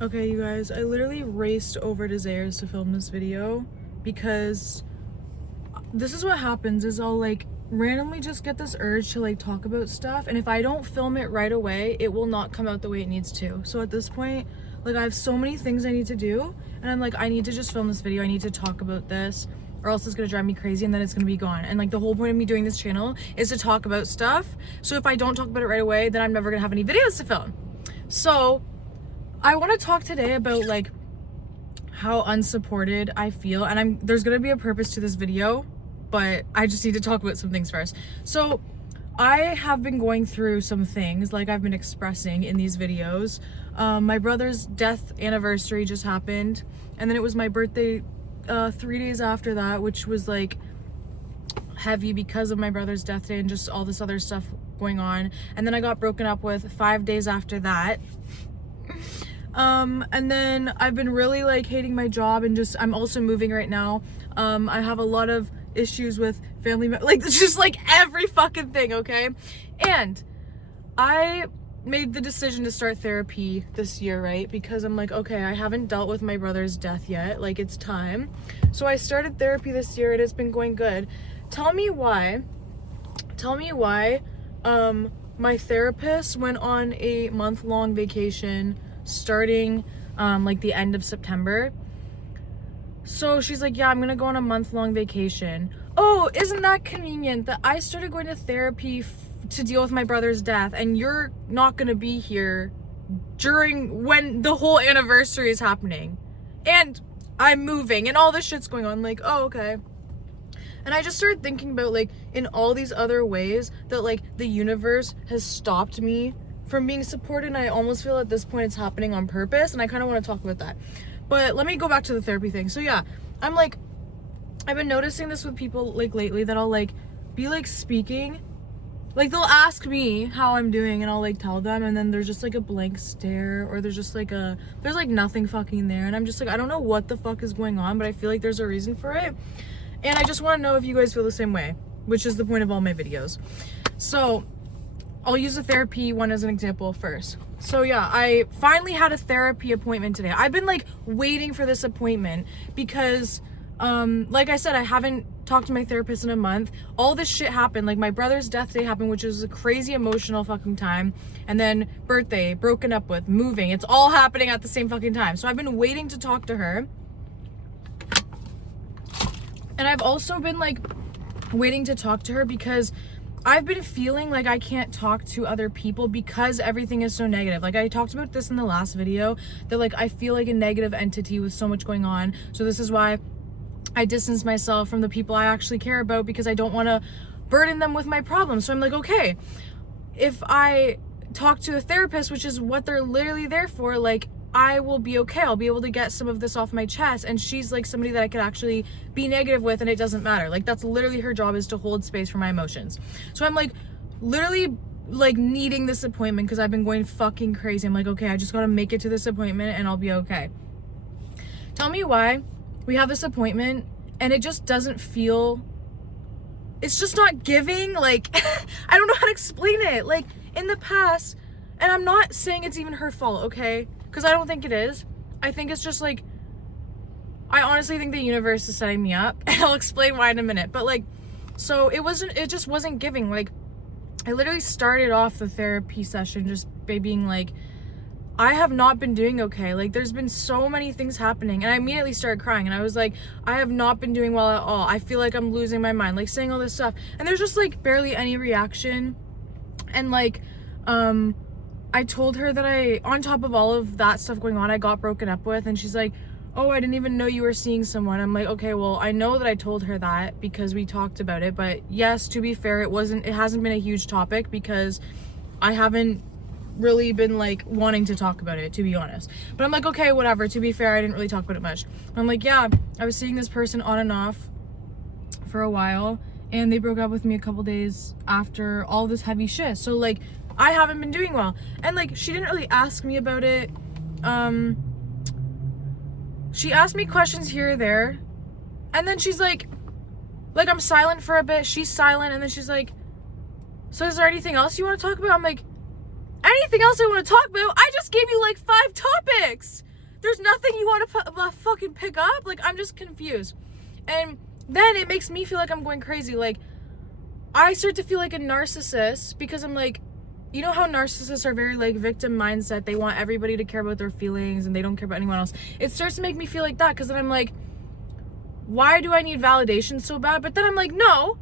Okay, you guys, I literally raced over to Zayre's to film this video because this is what happens is I'll like randomly just get this urge to like talk about stuff, and if I don't film it right away, it will not come out the way it needs to. So at this point, like I have so many things I need to do, and I'm like, I need to just film this video. I need to talk about this or else it's gonna drive me crazy and then it's gonna be gone. And like the whole point of me doing this channel is to talk about stuff. So if I don't talk about it right away, then I'm never gonna have any videos to film. So I want to talk today about like how unsupported I feel, and there's gonna be a purpose to this video, but I just need to talk about some things first. So I have been going through some things like I've been expressing in these videos. My brother's death anniversary just happened, and then it was my birthday 3 days after that, which was like heavy because of my brother's death day and just all this other stuff going on. And then I got broken up with 5 days after that. And then I've been really like hating my job, and just I'm also moving right now. I have a lot of issues with family, like just like every fucking thing, okay? And I made the decision to start therapy this year, right? Because I'm like, okay, I haven't dealt with my brother's death yet, like it's time. So I started therapy this year and it's been going good. Tell me why my therapist went on a month-long vacation starting like the end of September. So she's like, yeah, I'm gonna go on a month-long vacation. Oh, isn't that convenient that I started going to therapy to deal with my brother's death, and you're not gonna be here during when the whole anniversary is happening and I'm moving and all this shit's going on. Like, oh, okay. And I just started thinking about like in all these other ways that like the universe has stopped me from being supported, and I almost feel at this point it's happening on purpose, and I kind of want to talk about that. But let me go back to the therapy thing. So yeah, I'm like, I've been noticing this with people like lately that I'll like be like speaking, like they'll ask me how I'm doing and I'll like tell them, and then there's just like a blank stare, or there's just like there's like nothing fucking there, and I'm just like, I don't know what the fuck is going on, but I feel like there's a reason for it, and I just want to know if you guys feel the same way, which is the point of all my videos. So I'll use the therapy one as an example first. So yeah, I finally had a therapy appointment today. I've been like waiting for this appointment because like I said, I haven't talked to my therapist in a month. All this shit happened. Like my brother's death day happened, which was a crazy emotional fucking time. And then birthday, broken up with, moving. It's all happening at the same fucking time. So I've been waiting to talk to her. And I've also been like waiting to talk to her because I've been feeling like I can't talk to other people because everything is so negative. Like I talked about this in the last video, that like I feel like a negative entity with so much going on. So this is why I distance myself from the people I actually care about, because I don't want to burden them with my problems. So I'm like, okay, if I talk to a therapist, which is what they're literally there for, like I will be okay. I'll be able to get some of this off my chest, and she's like somebody that I could actually be negative with and it doesn't matter. Like that's literally her job, is to hold space for my emotions. So I'm like literally like needing this appointment because I've been going fucking crazy. I'm like, okay, I just gotta make it to this appointment and I'll be okay. Tell me why we have this appointment and it just doesn't feel, it's just not giving. Like I don't know how to explain it. Like in the past, and I'm not saying it's even her fault, okay? Because I don't think it is. I think it's just like, I honestly think the universe is setting me up, and I'll explain why in a minute. But like, so it just wasn't giving. Like I literally started off the therapy session just by being like, I have not been doing okay. Like there's been so many things happening, and I immediately started crying, and I was like, I have not been doing well at all. I feel like I'm losing my mind, like saying all this stuff, and there's just like barely any reaction. And like I told her that on top of all of that stuff going on, I got broken up with, and she's like, oh, I didn't even know you were seeing someone. I'm like, okay, well, I know that I told her that because we talked about it, but yes, to be fair, it hasn't been a huge topic because I haven't really been like wanting to talk about it, to be honest. But I'm like, okay, whatever. To be fair, I didn't really talk about it much. But I'm like, yeah, I was seeing this person on and off for a while, and they broke up with me a couple days after all this heavy shit. So like, I haven't been doing well. And like, she didn't really ask me about it. She asked me questions here or there, and then she's like I'm silent for a bit, she's silent, and then she's like, so is there anything else you want to talk about? I'm like, anything else I want to talk about? I just gave you like 5 topics. There's nothing you want to fucking pick up? Like, I'm just confused. And then it makes me feel like I'm going crazy. Like, I start to feel like a narcissist because I'm like, you know how narcissists are very like victim mindset. They want everybody to care about their feelings and they don't care about anyone else. It starts to make me feel like that because then I'm like, why do I need validation so bad? But then I'm like, no,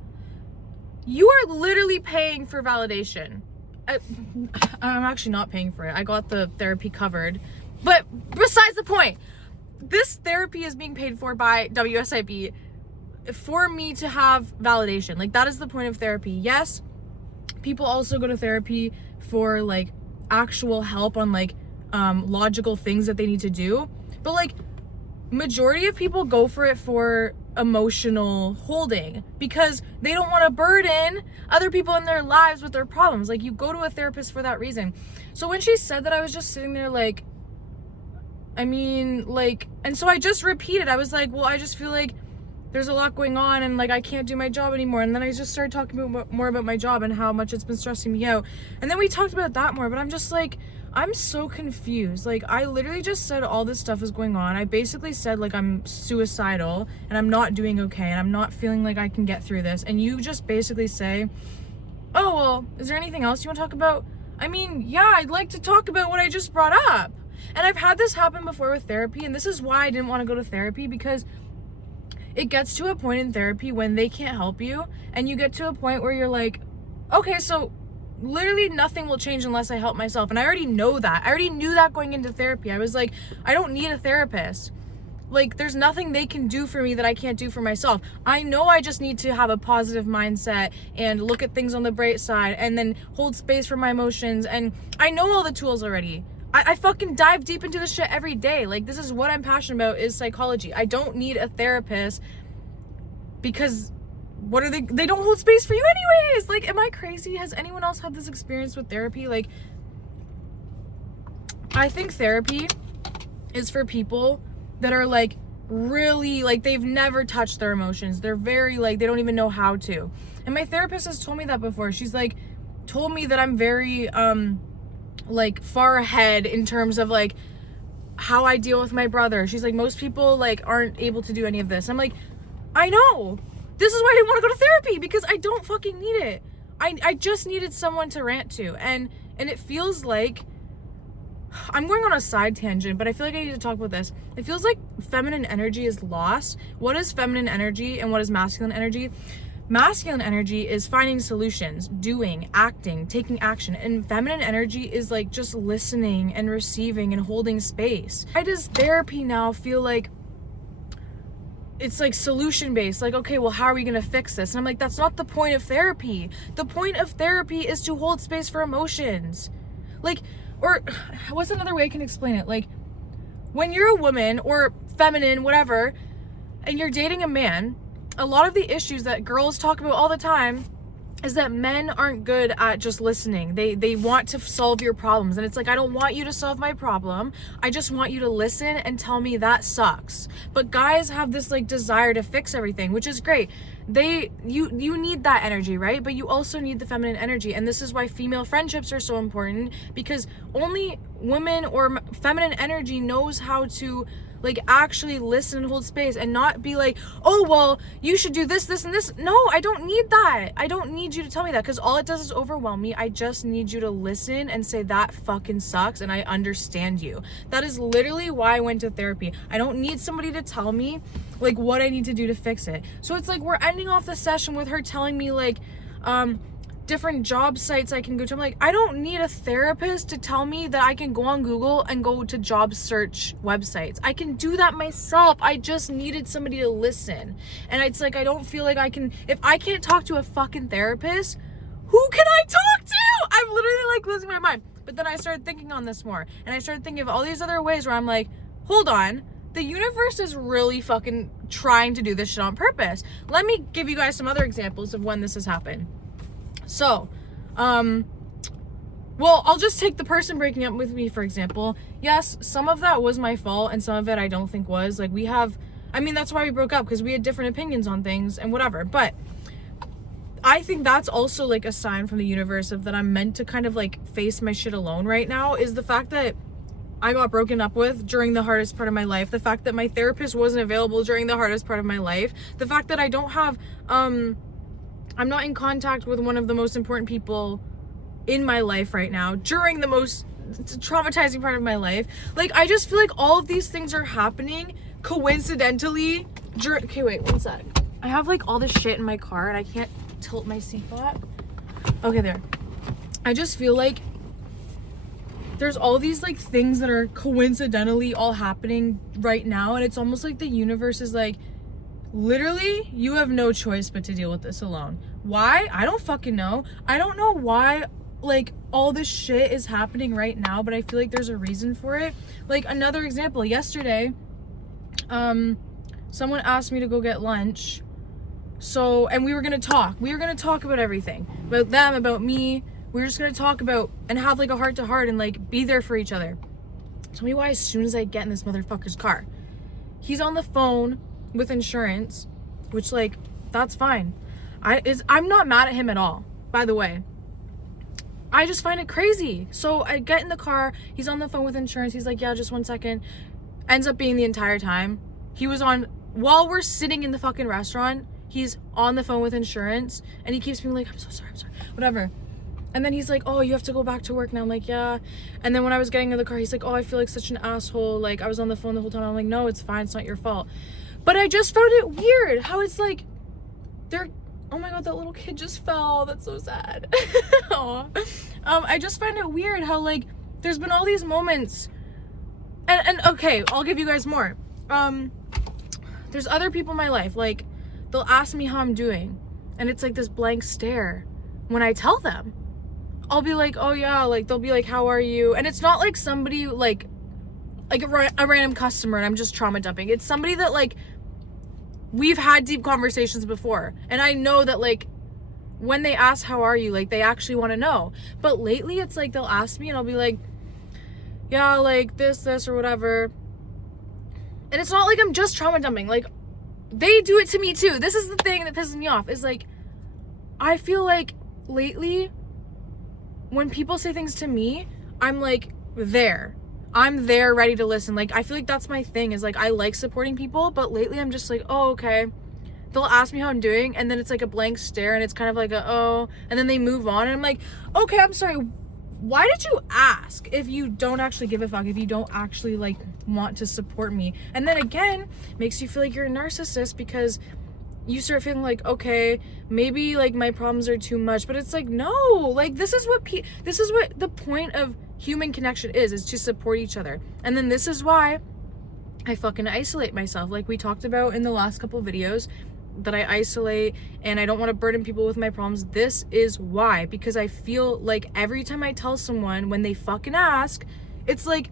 you are literally paying for validation. I'm actually not paying for it. I got the therapy covered. But besides the point, this therapy is being paid for by WSIB for me to have validation. Like, that is the point of therapy. Yes, people also go to therapy for like actual help on like logical things that they need to do. But like, majority of people go for it for emotional holding because they don't want to burden other people in their lives with their problems. Like, you go to a therapist for that reason. So when she said that, I was just sitting there like, I mean, like, and so I just repeated. I was like, well, I just feel like there's a lot going on and like I can't do my job anymore. And then I just started talking more about my job and how much it's been stressing me out. And then we talked about that more, but I'm just like, I'm so confused. Like, I literally just said all this stuff is going on. I basically said like I'm suicidal and I'm not doing okay and I'm not feeling like I can get through this. And you just basically say, oh, well, is there anything else you want to talk about? I mean, yeah, I'd like to talk about what I just brought up. And I've had this happen before with therapy, and this is why I didn't want to go to therapy, because it gets to a point in therapy when they can't help you, and you get to a point where you're like, okay, so literally nothing will change unless I help myself. And I already know that. I already knew that going into therapy. I was like, I don't need a therapist. Like, there's nothing they can do for me that I can't do for myself. I know I just need to have a positive mindset and look at things on the bright side and then hold space for my emotions. And I know all the tools already. I fucking dive deep into this shit every day. Like, this is what I'm passionate about, is psychology. I don't need a therapist because what are they don't hold space for you anyways. Like, am I crazy? Has anyone else had this experience with therapy? Like, I think therapy is for people that are like really like they've never touched their emotions. They're very like, they don't even know how to. And my therapist has told me that before. She's like told me that I'm very like far ahead in terms of like how I deal with my brother. She's like, most people like aren't able to do any of this. I'm like, I know. This is why I didn't want to go to therapy, because I don't fucking need it. I just needed someone to rant to. And it feels like, I'm going on a side tangent, but I feel like I need to talk about this. It feels like feminine energy is lost. What is feminine energy and what is masculine energy? Masculine energy is finding solutions, doing, acting, taking action. And feminine energy is like just listening and receiving and holding space. Why does therapy now feel like it's like solution based? Like, okay, well, how are we gonna fix this? And I'm like, that's not the point of therapy. The point of therapy is to hold space for emotions. Like, or what's another way I can explain it? Like, when you're a woman or feminine, whatever, and you're dating a man, a lot of the issues that girls talk about all the time is that men aren't good at just listening. They want to solve your problems. And it's like, I don't want you to solve my problem. I just want you to listen and tell me that sucks. But guys have this like desire to fix everything, which is great. You need that energy, right? But you also need the feminine energy. And this is why female friendships are so important, because only women or feminine energy knows how to like actually listen and hold space and not be like, oh, well, you should do this, this, and this. No, I don't need that. I don't need you to tell me that, because all it does is overwhelm me. I just need you to listen and say, that fucking sucks, and I understand you. That is literally why I went to therapy. I don't need somebody to tell me like what I need to do to fix it. So it's like we're ending off the session with her telling me like different job sites I can go to. I'm like, I don't need a therapist to tell me that I can go on Google and go to job search websites. I can do that myself. I just needed somebody to listen. And it's like, I don't feel like I can, if I can't talk to a fucking therapist, who can I talk to? I'm literally like losing my mind. But then I started thinking on this more, and I started thinking of all these other ways where I'm like, hold on, the universe is really fucking trying to do this shit on purpose. Let me give you guys some other examples of when this has happened. So, well, I'll just take the person breaking up with me, for example. Yes, some of that was my fault, and some of it I don't think was. Like, that's why we broke up, because we had different opinions on things and whatever. But I think that's also like a sign from the universe of that I'm meant to kind of like face my shit alone right now, is the fact that I got broken up with during the hardest part of my life, the fact that my therapist wasn't available during the hardest part of my life, the fact that I don't have, I'm not in contact with one of the most important people in my life right now during the most traumatizing part of my life. Like, I just feel like all of these things are happening coincidentally during, okay, wait, one sec. I have like all this shit in my car and I can't tilt my seat back. Okay, there. I just feel like there's all these like things that are coincidentally all happening right now, and it's almost like the universe is like, literally, you have no choice but to deal with this alone. Why? I don't fucking know. I don't know why like all this shit is happening right now, but I feel like there's a reason for it. Like, another example, yesterday, someone asked me to go get lunch. So, and we were gonna talk about everything, about them, about me. We were just gonna talk about and have like a heart to heart and like be there for each other. Tell me why as soon as I get in this motherfucker's car, he's on the phone with insurance, which, like, that's fine. I'm not mad at him at all, by the way. I just find it crazy. So I get in the car, he's on the phone with insurance, he's like, yeah, just 1 second. Ends up being the entire time. He was on, while we're sitting in the fucking restaurant, he's on the phone with insurance, and he keeps being like, I'm sorry, whatever. And then he's like, oh, you have to go back to work now. I'm like, yeah. And then when I was getting in the car, he's like, oh, I feel like such an asshole. Like, I was on the phone the whole time. I'm like, no, it's fine. It's not your fault. But I just found it weird how it's like, oh my God, that little kid just fell. That's so sad. I just find it weird how, like, there's been all these moments. And okay, I'll give you guys more. There's other people in my life, like, they'll ask me how I'm doing, and it's like this blank stare when I tell them. I'll be like, oh yeah, like, they'll be like, how are you? And it's not like somebody like a random customer and I'm just trauma dumping. It's somebody that, like, we've had deep conversations before, and I know that, like, when they ask how are you, like, they actually want to know. But lately it's like they'll ask me and I'll be like, yeah, like this or whatever. And it's not like I'm just trauma dumping, like, they do it to me too. This is the thing that pisses me off, is like, I feel like lately when people say things to me, I'm like, I'm there ready to listen. Like, I feel like that's my thing, is like, I like supporting people, but lately I'm just like, oh, okay. They'll ask me how I'm doing, and then it's like a blank stare, and it's kind of like a, oh, and then they move on, and I'm like, okay, I'm sorry, why did you ask if you don't actually give a fuck, if you don't actually, like, want to support me? And then again, makes you feel like you're a narcissist, because you start feeling like, okay, maybe, like, my problems are too much, but it's like, no, like, this is what the point of human connection is to support each other. And then this is why I fucking isolate myself, like we talked about in the last couple of videos, that I isolate and I don't want to burden people with my problems. This is why, because I feel like every time I tell someone, when they fucking ask, it's like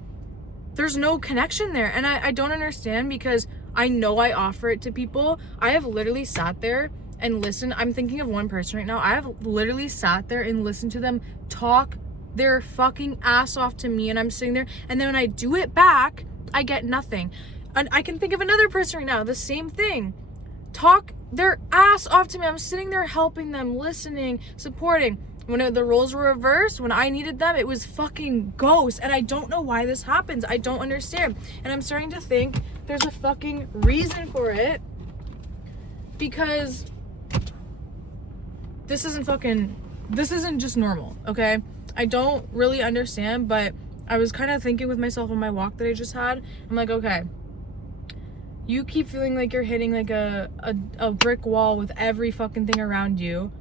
there's no connection there, and I don't understand, because I know I offer it to people. I have literally sat there and listened. I'm thinking of one person right now. I have literally sat there and listened to them talk their fucking ass off to me, and I'm sitting there, and then when I do it back, I get nothing. And I can think of another person right now, the same thing. Talk their ass off to me. I'm sitting there helping them, listening, supporting. When the roles were reversed, when I needed them, it was fucking ghost. And I don't know why this happens. I don't understand. And I'm starting to think there's a fucking reason for it, because this isn't just normal, okay? I don't really understand, but I was kind of thinking with myself on my walk that I just had. I'm like, okay, you keep feeling like you're hitting like a brick wall with every fucking thing around you.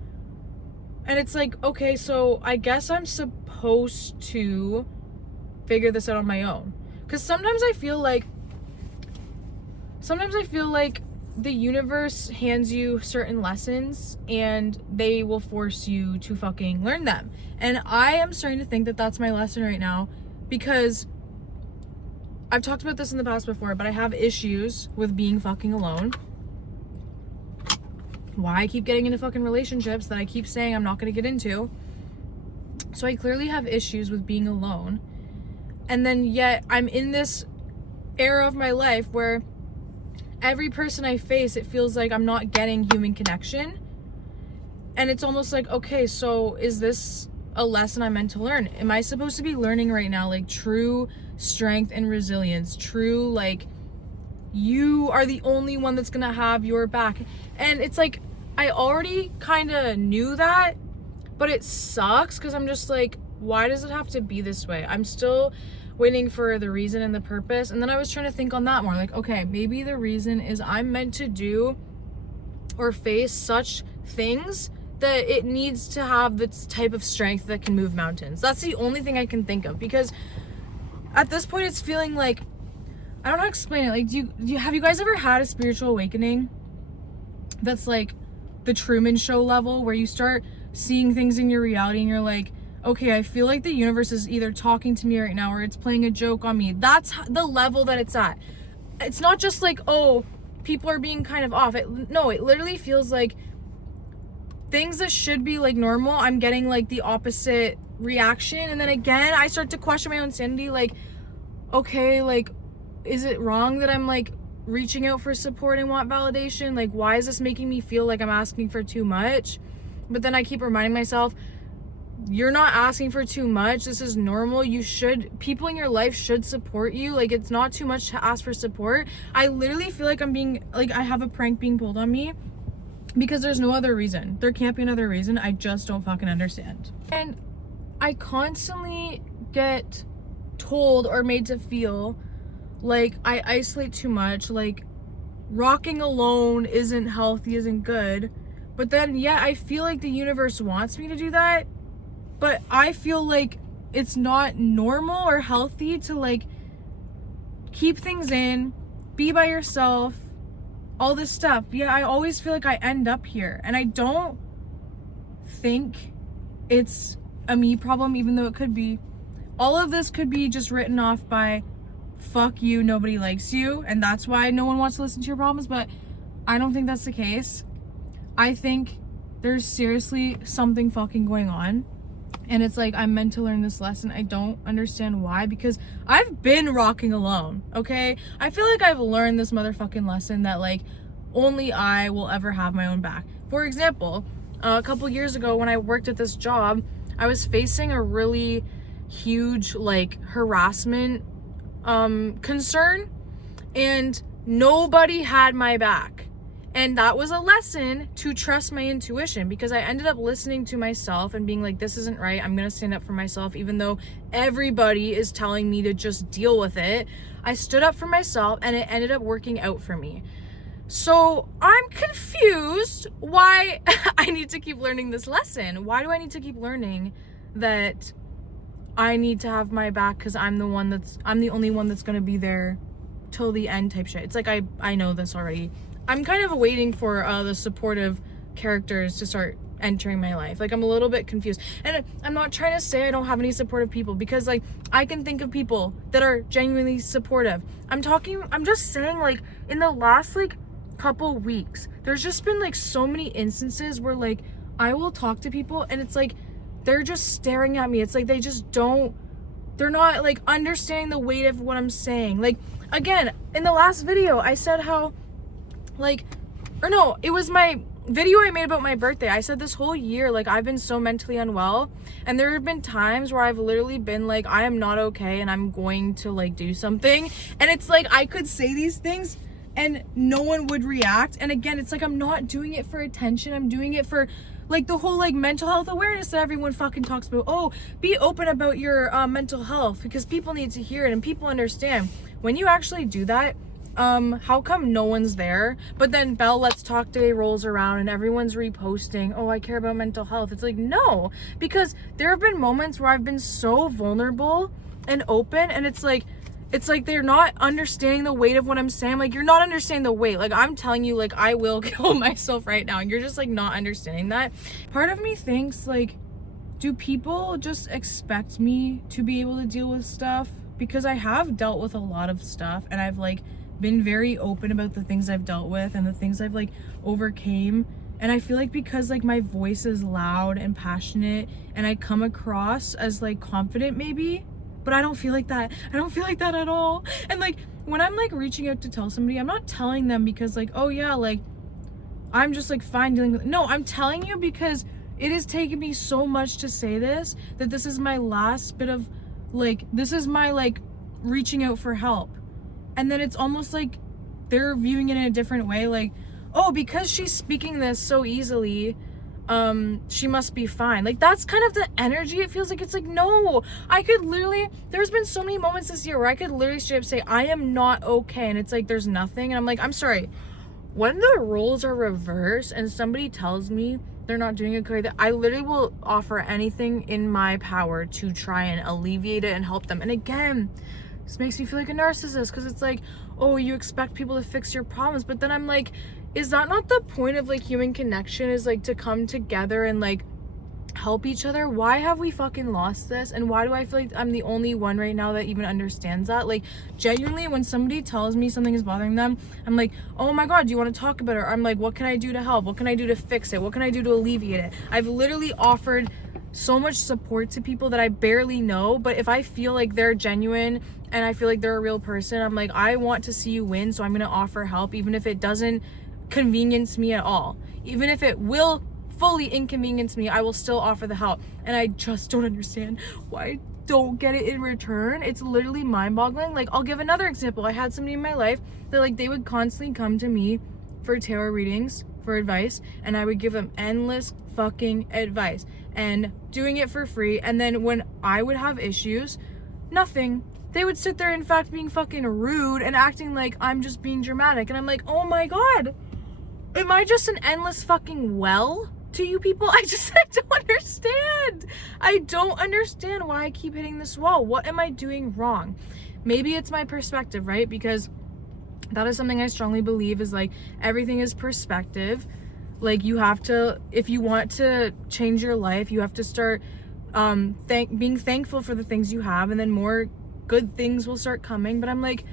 And it's like, okay, so I guess I'm supposed to figure this out on my own. Because sometimes I feel like the universe hands you certain lessons and they will force you to fucking learn them. And I am starting to think that that's my lesson right now, because I've talked about this in the past before, but I have issues with being fucking alone. Why I keep getting into fucking relationships that I keep saying I'm not going to get into. So I clearly have issues with being alone. And then yet I'm in this era of my life where every person I face, it feels like I'm not getting human connection. And it's almost like, okay, so is this a lesson I'm meant to learn? Am I supposed to be learning right now, like, true strength and resilience, true, like, you are the only one that's gonna have your back. And it's like, I already kind of knew that, but it sucks because I'm just like, why does it have to be this way? I'm still waiting for the reason and the purpose. And then I was trying to think on that more, like, okay, maybe the reason is I'm meant to do or face such things that it needs to have this type of strength that can move mountains. That's the only thing I can think of, because at this point it's feeling like, I don't know how to explain it. Like, do you have you guys ever had a spiritual awakening that's like the Truman Show level, where you start seeing things in your reality and you're like, okay, I feel like the universe is either talking to me right now or it's playing a joke on me. That's the level that it's at. It's not just like, oh, people are being kind of off. No, it literally feels like things that should be like normal, I'm getting like the opposite reaction. And then again, I start to question my own sanity, like, okay, like, is it wrong that I'm like reaching out for support and want validation? Like, why is this making me feel like I'm asking for too much? But then I keep reminding myself, you're not asking for too much. This is normal. People in your life should support you. Like, it's not too much to ask for support. I literally feel like I have a prank being pulled on me, because there's no other reason. There can't be another reason. I just don't fucking understand. And I constantly get told or made to feel like I isolate too much, like rocking alone isn't healthy, isn't good. But then, yeah, I feel like the universe wants me to do that, but I feel like it's not normal or healthy to like keep things in, be by yourself, all this stuff. Yeah, I always feel like I end up here, and I don't think it's a me problem, even though it could be. All of this could be just written off by, fuck you, nobody likes you, and that's why no one wants to listen to your problems. But I don't think that's the case. I think there's seriously something fucking going on, and it's like, I'm meant to learn this lesson. I don't understand why, because I've been rocking alone, okay? I feel like I've learned this motherfucking lesson that like only I will ever have my own back. For example, a couple years ago when I worked at this job, I was facing a really huge like harassment concern, and nobody had my back. And that was a lesson to trust my intuition, because I ended up listening to myself and being like, this isn't right. I'm going to stand up for myself, even though everybody is telling me to just deal with it. I stood up for myself, and it ended up working out for me. So I'm confused why I need to keep learning this lesson. Why do I need to keep learning that I need to have my back because I'm the only one that's going to be there till the end type shit? It's like, I know this already. I'm kind of waiting for the supportive characters to start entering my life. Like, I'm a little bit confused. And I'm not trying to say I don't have any supportive people, because like I can think of people that are genuinely supportive. I'm just saying, like, in the last like couple weeks, there's just been like so many instances where like I will talk to people and it's like they're just staring at me. It's like they're not like understanding the weight of what I'm saying. Like, again, in the last video I said how it was my video I made about my birthday. I said this whole year, like, I've been so mentally unwell, and there have been times where I've literally been like, I am not okay and I'm going to like do something, and it's like I could say these things and no one would react. And again, it's like, I'm not doing it for attention. I'm doing it for like the whole like mental health awareness that everyone fucking talks about. Oh, be open about your mental health because people need to hear it and people understand. When you actually do that, how come no one's there? But then Belle Let's Talk Day rolls around and everyone's reposting, oh, I care about mental health. It's like, no, because there have been moments where I've been so vulnerable and open, and it's like they're not understanding the weight of what I'm saying. Like, you're not understanding the weight. Like, I'm telling you, like, I will kill myself right now, and you're just like not understanding that. Part of me thinks, like, do people just expect me to be able to deal with stuff? Because I have dealt with a lot of stuff, and I've like been very open about the things I've dealt with and the things I've like overcame. And I feel like because like my voice is loud and passionate and I come across as like confident maybe, but I don't feel like that. I don't feel like that at all. And like when I'm like reaching out to tell somebody, I'm not telling them because like, oh yeah, like I'm just like fine dealing with it. No, I'm telling you because it has taken me so much to say this, that this is my last bit of like, this is my like reaching out for help. And then it's almost like they're viewing it in a different way, like, oh, because she's speaking this so easily, she must be fine. Like, that's kind of the energy it feels like. It's like, no, I could literally, there's been so many moments this year where I could literally straight up say, I am not okay, and it's like, there's nothing, and I'm like, I'm sorry, when the roles are reversed and somebody tells me they're not doing it correctly, I literally will offer anything in my power to try and alleviate it and help them. And again, this makes me feel like a narcissist, because it's like, oh, you expect people to fix your problems, but then I'm like, is that not the point of like human connection, is like to come together and like help each other? Why have we fucking lost this? And why do I feel like I'm the only one right now that even understands that? Like, genuinely, when somebody tells me something is bothering them, I'm like, oh my god, do you want to talk about it? I'm like, what can I do to help? What can I do to fix it? What can I do to alleviate it? I've literally offered so much support to people that I barely know, but if I feel like they're genuine and I feel like they're a real person, I'm like, I want to see you win, so I'm gonna offer help, even if it doesn't convenience me at all. Even if it will fully inconvenience me, I will still offer the help. And I just don't understand why I don't get it in return. It's literally mind-boggling. Like, I'll give another example. I had somebody in my life that like they would constantly come to me for tarot readings, for advice, and I would give them endless fucking advice and doing it for free. And then when I would have issues, nothing. They would sit there, in fact, being fucking rude and acting like I'm just being dramatic. And I'm like, oh my god, am I just an endless fucking well to you people? I don't understand. I don't understand why I keep hitting this wall. What am I doing wrong? Maybe it's my perspective, right? Because that is something I strongly believe, is like, everything is perspective. Like, you have to, if you want to change your life, you have to start being thankful for the things you have, and then more good things will start coming. But I'm like,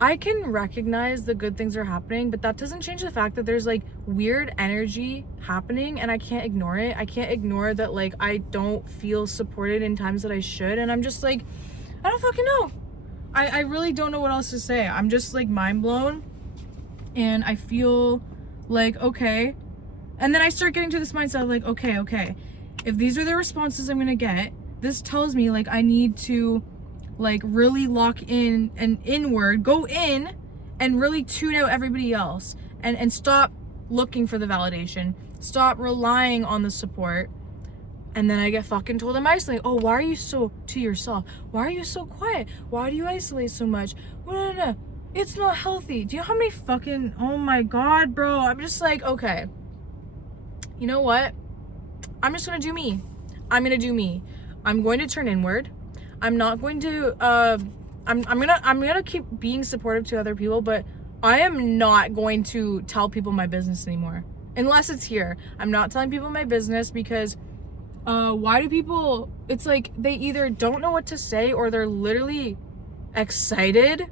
I can recognize the good things are happening, but that doesn't change the fact that there's like weird energy happening, and I can't ignore it. I can't ignore that, like, I don't feel supported in times that I should, and I'm just like, I don't fucking know. I really don't know what else to say. I'm just like mind blown, and I feel like, okay. And then I start getting to this mindset of like, okay, if these are the responses I'm gonna get, this tells me like I need to like really lock in and inward, go in and really tune out everybody else, and stop looking for the validation, stop relying on the support. And then I get fucking told I'm isolating. Oh, why are you so to yourself? Why are you so quiet? Why do you isolate so much? No. It's not healthy. Do you know how many fucking, oh my god, bro. I'm just like, okay, you know what? I'm just gonna do me. I'm gonna do me. I'm going to turn inward. I'm not going to, I'm gonna keep being supportive to other people, but I am not going to tell people my business anymore. Unless it's here. I'm not telling people my business, because why do people, it's like they either don't know what to say, or they're literally excited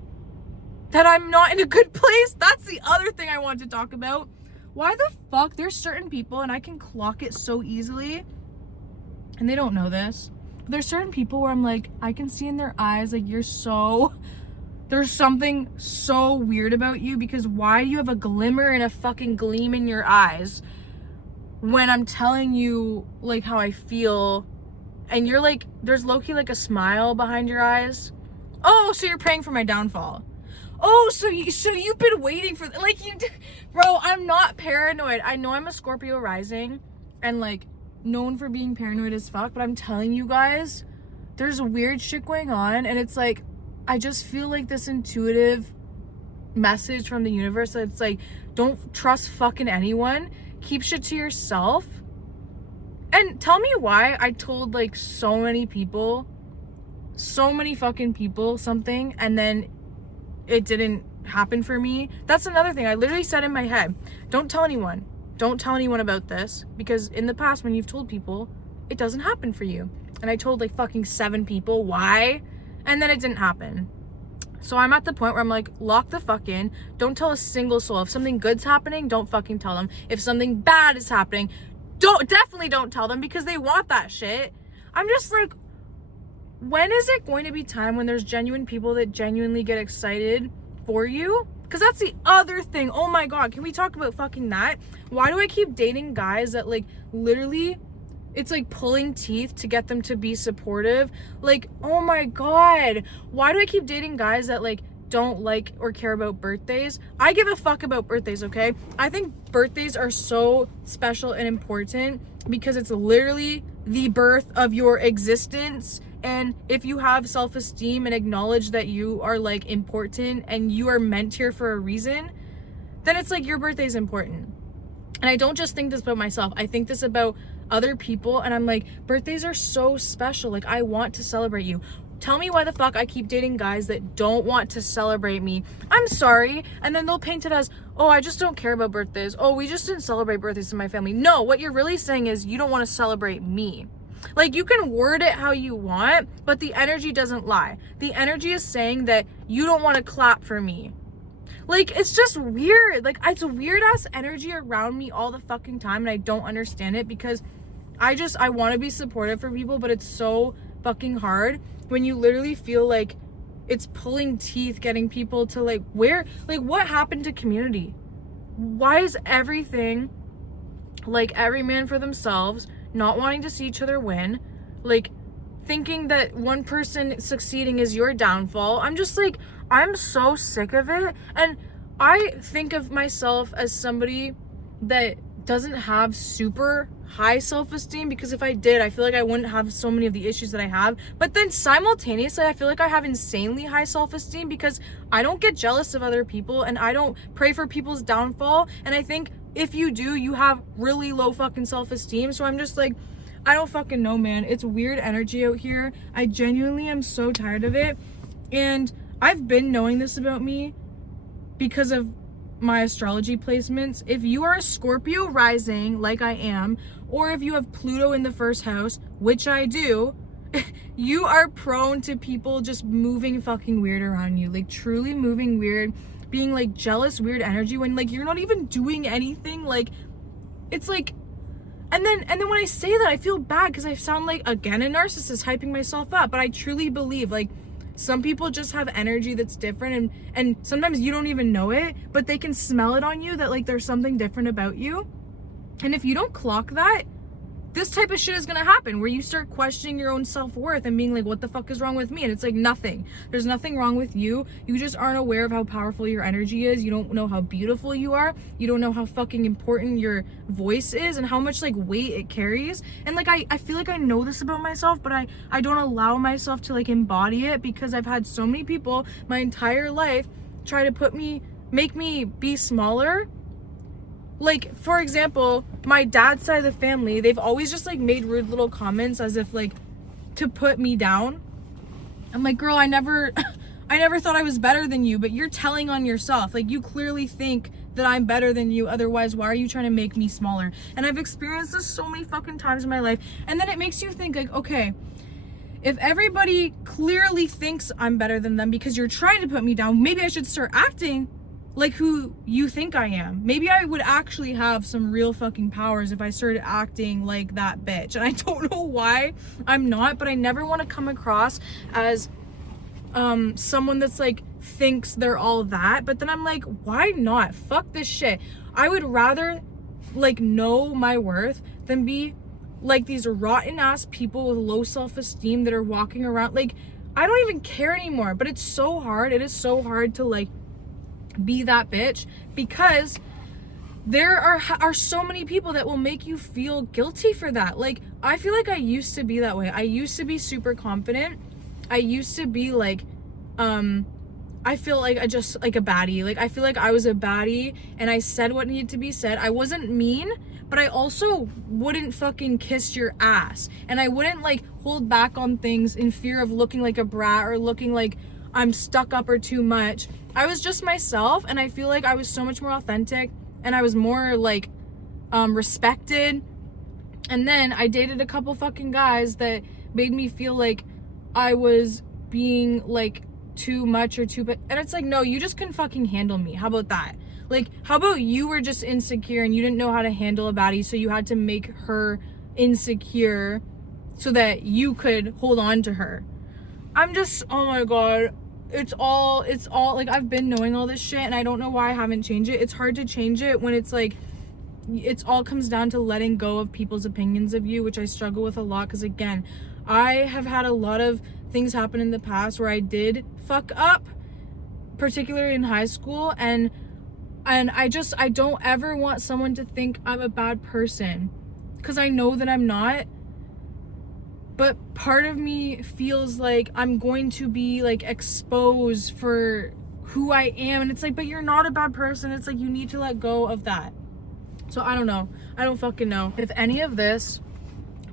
that I'm not in a good place. That's the other thing I want to talk about. Why the fuck, there's certain people, and I can clock it so easily, and they don't know this, but there's certain people where I'm like, I can see in their eyes, like, there's something so weird about you, because why do you have a glimmer and a fucking gleam in your eyes when I'm telling you like how I feel, and you're like, there's low-key like a smile behind your eyes. Oh, so you're praying for my downfall. Oh, so you've been waiting for, like, bro, I'm not paranoid. I know I'm a Scorpio rising and like known for being paranoid as fuck, but I'm telling you guys, there's weird shit going on, and it's like, I just feel like this intuitive message from the universe that it's like, don't trust fucking anyone. Keep shit to yourself. And tell me why I told like so many fucking people something, and then it didn't happen for me. That's another thing I literally said in my head. Don't tell anyone about this, because in the past when you've told people, it doesn't happen for you. And I told like fucking 7 people. Why? And then it didn't happen. So I'm at the point where I'm like, lock the fuck in. Don't tell a single soul. If something good's happening, don't fucking tell them. If something bad is happening, definitely don't tell them, because they want that shit. I'm just like, when is it going to be time when there's genuine people that genuinely get excited for you? Because that's the other thing. Oh my god, can we talk about fucking that? Why do I keep dating guys that like literally it's like pulling teeth to get them to be supportive. Like, oh my God, why do I keep dating guys that like don't like or care about birthdays? I give a fuck about birthdays, okay? I think birthdays are so special and important because it's literally the birth of your existence. And if you have self-esteem and acknowledge that you are like important and you are meant here for a reason, then it's like your birthday is important. And I don't just think this about myself, I think this about other people, and I'm like, birthdays are so special. Like, I want to celebrate you. Tell me why the fuck I keep dating guys that don't want to celebrate me. I'm sorry. And then they'll paint it as, oh, I just don't care about birthdays. Oh, we just didn't celebrate birthdays in my family. No, what you're really saying is you don't want to celebrate me. Like, you can word it how you want, but the energy doesn't lie. The energy is saying that you don't want to clap for me. Like, it's just weird. Like, it's a weird ass energy around me all the fucking time, and I don't understand it because I want to be supportive for people, but it's so fucking hard when you literally feel like it's pulling teeth getting people to like, where, like, what happened to community? Why is everything like every man for themselves, not wanting to see each other win, like thinking that one person succeeding is your downfall? I'm just like, I'm so sick of it. And I think of myself as somebody that doesn't have super high self-esteem, because if I did, I feel like I wouldn't have so many of the issues that I have. But then simultaneously, I feel like I have insanely high self-esteem because I don't get jealous of other people and I don't pray for people's downfall. And I think if you do, you have really low fucking self-esteem. So I'm just like, I don't fucking know, man. It's weird energy out here. I genuinely am so tired of it. And I've been knowing this about me because of my astrology placements. If you are a Scorpio rising, like I am, or if you have Pluto in the first house, which I do, you are prone to people just moving fucking weird around you. Like, truly moving weird, being like jealous, weird energy when like you're not even doing anything. Like, it's like, and then when I say that, I feel bad because I sound like, again, a narcissist hyping myself up. But I truly believe, like, some people just have energy that's different, and sometimes you don't even know it, but they can smell it on you that like there's something different about you. And if you don't clock that, this type of shit is gonna happen where you start questioning your own self-worth and being like, what the fuck is wrong with me? And it's like, nothing. There's nothing wrong with you. You just aren't aware of how powerful your energy is. You don't know how beautiful you are. You don't know how fucking important your voice is and how much like weight it carries. And like, I feel like I know this about myself, but I don't allow myself to like embody it because I've had so many people my entire life try to make me be smaller. Like, for example, my dad's side of the family, they've always just like made rude little comments as if like to put me down. I'm like, girl, I never thought I was better than you, but you're telling on yourself. Like, you clearly think that I'm better than you. Otherwise, why are you trying to make me smaller? And I've experienced this so many fucking times in my life. And then it makes you think like, okay, if everybody clearly thinks I'm better than them because you're trying to put me down, maybe I should start acting like who you think I am. Maybe I would actually have some real fucking powers if I started acting like that bitch. And I don't know why I'm not, but I never want to come across as someone that's like thinks they're all that. But then I'm like, why not? Fuck this shit. I would rather like know my worth than be like these rotten ass people with low self-esteem that are walking around. Like, I don't even care anymore. But it's so hard. It is so hard to like be that bitch because there are so many people that will make you feel guilty for that. Like, I feel like I used to be that way. I used to be super confident. I used to be like, I feel like I just like a baddie. Like, I feel like I was a baddie and I said what needed to be said. I wasn't mean, but I also wouldn't fucking kiss your ass. And I wouldn't like hold back on things in fear of looking like a brat or looking like I'm stuck up or too much. I was just myself, and I feel like I was so much more authentic and I was more like respected. And then I dated a couple fucking guys that made me feel like I was being like too much or too, but and it's like, no, you just couldn't fucking handle me. How about that? Like, how about you were just insecure and you didn't know how to handle a baddie, so you had to make her insecure so that you could hold on to her. I'm just, oh my god, it's all like, I've been knowing all this shit and I don't know why I haven't changed it. It's hard to change it when it's like it's all comes down to letting go of people's opinions of you, which I struggle with a lot, because again, I have had a lot of things happen in the past where I did fuck up, particularly in high school, and I don't ever want someone to think I'm a bad person, because I know that I'm not. But part of me feels like I'm going to be like exposed for who I am, and it's like, but you're not a bad person. It's like, you need to let go of that. So I don't know. I don't fucking know. If any of this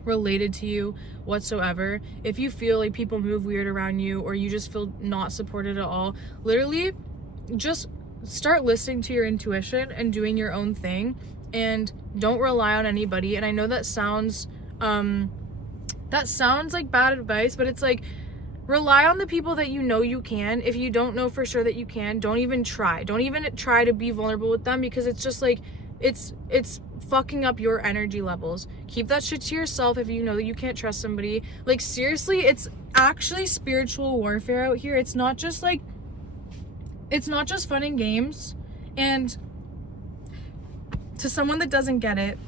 related to you whatsoever, if you feel like people move weird around you, or you just feel not supported at all, literally just start listening to your intuition and doing your own thing, and don't rely on anybody. And I know that sounds like bad advice, but it's like, rely on the people that you know you can. If you don't know for sure that you can, don't even try to be vulnerable with them, because it's just like, it's fucking up your energy levels. Keep that shit to yourself if you know that you can't trust somebody. Like, seriously, it's actually spiritual warfare out here. It's not just fun and games. And to someone that doesn't get it,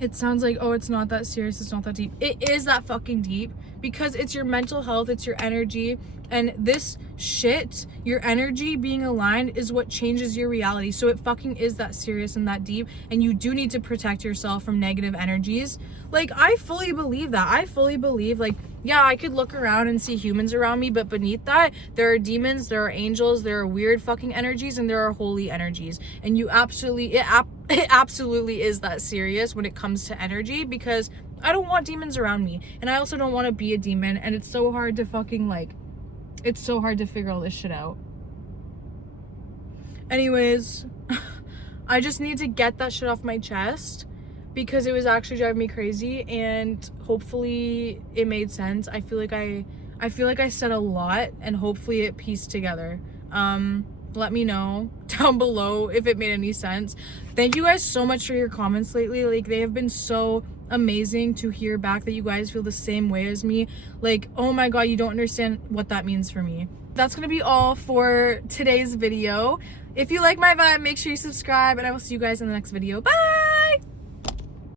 it sounds like, oh, it's not that serious, it's not that deep. It is that fucking deep, because it's your mental health, it's your energy, and this shit, your energy being aligned, is what changes your reality. So it fucking is that serious and that deep, and you do need to protect yourself from negative energies. Like, I fully believe that. I fully believe, like, yeah, I could look around and see humans around me, but beneath that, there are demons, there are angels, there are weird fucking energies, and there are holy energies. And you absolutely, it absolutely is that serious when it comes to energy, because I don't want demons around me, and I also don't want to be a demon, and it's so hard to fucking, like, it's so hard to figure all this shit out. Anyways, I just need to get that shit off my chest, because it was actually driving me crazy, and hopefully it made sense. I feel like I said a lot, and hopefully it pieced together. Let me know down below if it made any sense. Thank you guys so much for your comments lately. Like, they have been so amazing to hear back that you guys feel the same way as me. Like, oh my god, you don't understand what that means for me. That's gonna be all for today's video. If you like my vibe, make sure you subscribe, and I will see you guys in the next video. Bye!